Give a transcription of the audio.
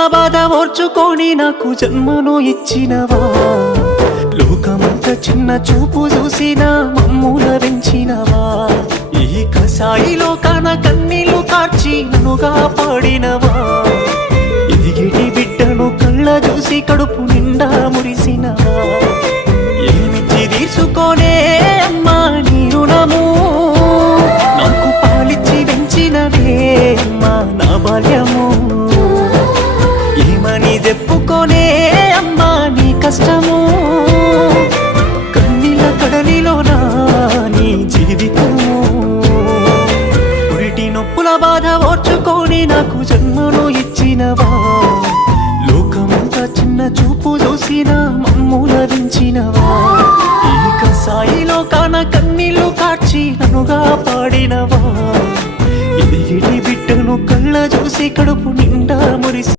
నొప్పుల బాధ ఓర్చుకొని నాకు జన్మను ఇచ్చినవా, లోకమంతా చిన్న చూపు చూసిన మమ్ముల పెంచినవా, ఈ కసాయి లోకాన కన్నీళ్లు కార్చి నన్నుగా పాడినవా, ఎదిగిటి బిడ్డను కళ్ళ చూసి కడుపు నిండా మురిసినవా, ఏమిచ్చి తీసుకోనే అమ్మా నీ రుణము, నాకు పాలిచ్చి పెంచినవే అమ్మా నా బాల్యము, ఏమని చెప్పుకోనే అమ్మా నీ కష్టము, కన్నీళ్ళ కడలిలోనా నీ జీవితము, పురిటి నొప్పుల బాధ ఓర్చుకొని నాకు జన్మను ఇచ్చినవా, లోకమంతా చిన్న చూపు చూసిన మమ్ముల వించినవా, ఈ కసాయిలో కాన కన్నీళ్లు కార్చి నన్నుగా పాడినవా, ఎదిగిటి బిడ్డను కళ్ళ చూసి కడుపు నిండా మురిసి